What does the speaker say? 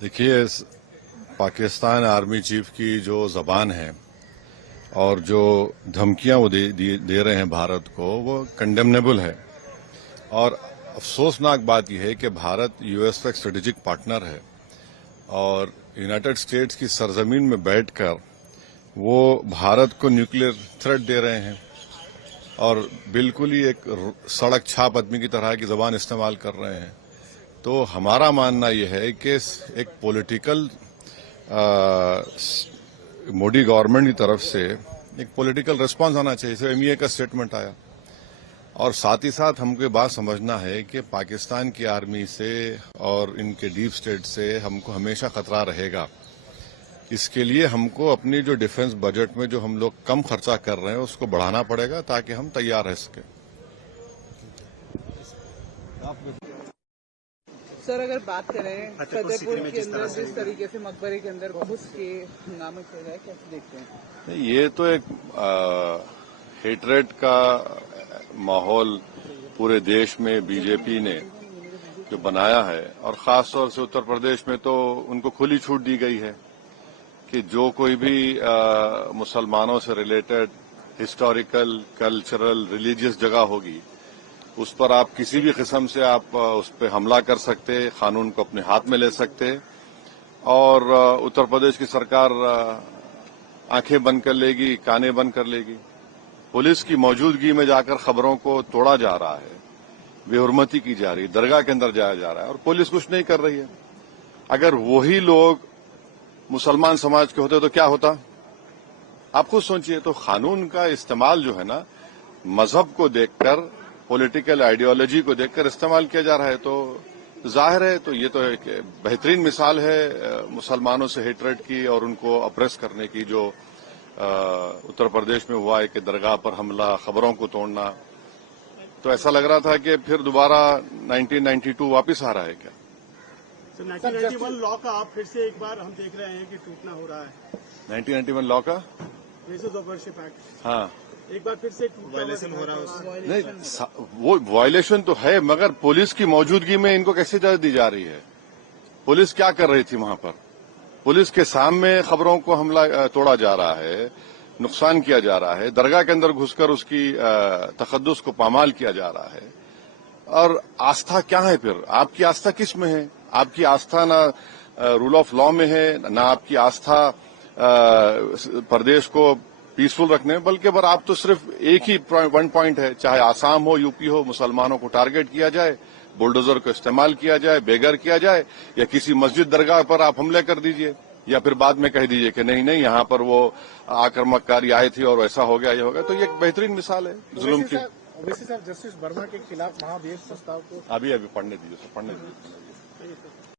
देखिए, Pakistan army chief की जो जबान है और जो धमकियां वो दे रहे हैं भारत को, वो कंडेमनेबल है। और अफसोसनाक बात यह है कि भारत यूएस का एक स्ट्रेटेजिक पार्टनर है और यूनाइटेड स्टेट्स की सरजमीन में बैठकर वो भारत को न्यूक्लियर थ्रेट दे रहे हैं और बिल्कुल ही एक सड़क छाप आदमी की तरह की जबान इस्तेमाल कर रहे हैं। तो हमारा मानना यह है कि एक पॉलिटिकल मोदी गवर्नमेंट की तरफ से एक पॉलिटिकल रिस्पांस आना चाहिए। जैसे एमईए का स्टेटमेंट आया और साथ ही साथ हमको ये बात समझना है कि पाकिस्तान की आर्मी से और इनके डीप स्टेट से हमको हमेशा खतरा रहेगा। इसके लिए हमको अपनी जो डिफेंस बजट में जो हम लोग कम खर्चा कर रहे हैं उसको बढ़ाना पड़ेगा ताकि हम तैयार रह सकें। सर, अगर बात करें फतेहपुर के अंदर जिस तरीके से मकबरे के अंदर घुस के हंगामा चल रहा है, कैसे देखते हैं? ये तो एक हेटरेट का माहौल पूरे देश में बीजेपी ने जो बनाया है और खास तौर से उत्तर प्रदेश में तो उनको खुली छूट दी गई है कि जो कोई भी मुसलमानों से रिलेटेड हिस्टोरिकल, कल्चरल, रिलीजियस जगह होगी उस पर आप किसी भी किस्म से आप उस पर हमला कर सकते, कानून को अपने हाथ में ले सकते। और उत्तर प्रदेश की सरकार आंखें बंद कर लेगी, कानें बंद कर लेगी। पुलिस की मौजूदगी में जाकर खबरों को तोड़ा जा रहा है, बेहुरमती की जा रही है, दरगाह के अंदर जाया जा रहा है और पुलिस कुछ नहीं कर रही है। अगर वही लोग मुसलमान समाज के होते तो क्या होता, आप खुद सोचिए। तो कानून का इस्तेमाल जो है ना, मजहब को देखकर, पॉलिटिकल आइडियोलॉजी को देखकर इस्तेमाल किया जा रहा है, तो जाहिर है तो ये तो एक बेहतरीन मिसाल है मुसलमानों से हेटरेट की और उनको अप्रेस करने की जो उत्तर प्रदेश में हुआ है कि दरगाह पर हमला, खबरों को तोड़ना। तो ऐसा लग रहा था कि फिर दोबारा 1992 वापस आ रहा है क्या? 1991 लॉ का आप फिर से एक बार हम देख रहे हैं कि टूटना हो रहा है। 1991 लॉ का बेसिस ऑफ वर्शिप एक्ट, हाँ, एक बार फिर से वायलेशन हो रहा है। नहीं, वो वायलेशन तो है, मगर पुलिस की मौजूदगी में इनको कैसे इजाजत दी जा रही है? पुलिस क्या कर रही थी वहां पर? पुलिस के सामने खबरों को हमला तोड़ा जा रहा है, नुकसान किया जा रहा है, दरगाह के अंदर घुसकर उसकी तकद्दुस को पामाल किया जा रहा है। और आस्था क्या है फिर? आपकी आस्था किस में है? आपकी आस्था ना रूल ऑफ लॉ में है, ना आपकी आस्था प्रदेश को पीसफुल रखने में, बल्कि आप तो सिर्फ एक ही वन पॉइंट है, चाहे आसाम हो, यूपी हो, मुसलमानों को टारगेट किया जाए, बुलडोजर को इस्तेमाल किया जाए, बेघर किया जाए, या किसी मस्जिद दरगाह पर आप हमले कर दीजिए, या फिर बाद में कह दीजिए कि नहीं नहीं यहाँ पर वो आक्रामककारी आए थे और ऐसा हो गया, ये हो गया। तो ये एक बेहतरीन मिसाल है जुल्म की। वैसे सर, जस्टिस वर्मा के खिलाफ महाभियोग प्रस्ताव को अभी पढ़ने दीजिए।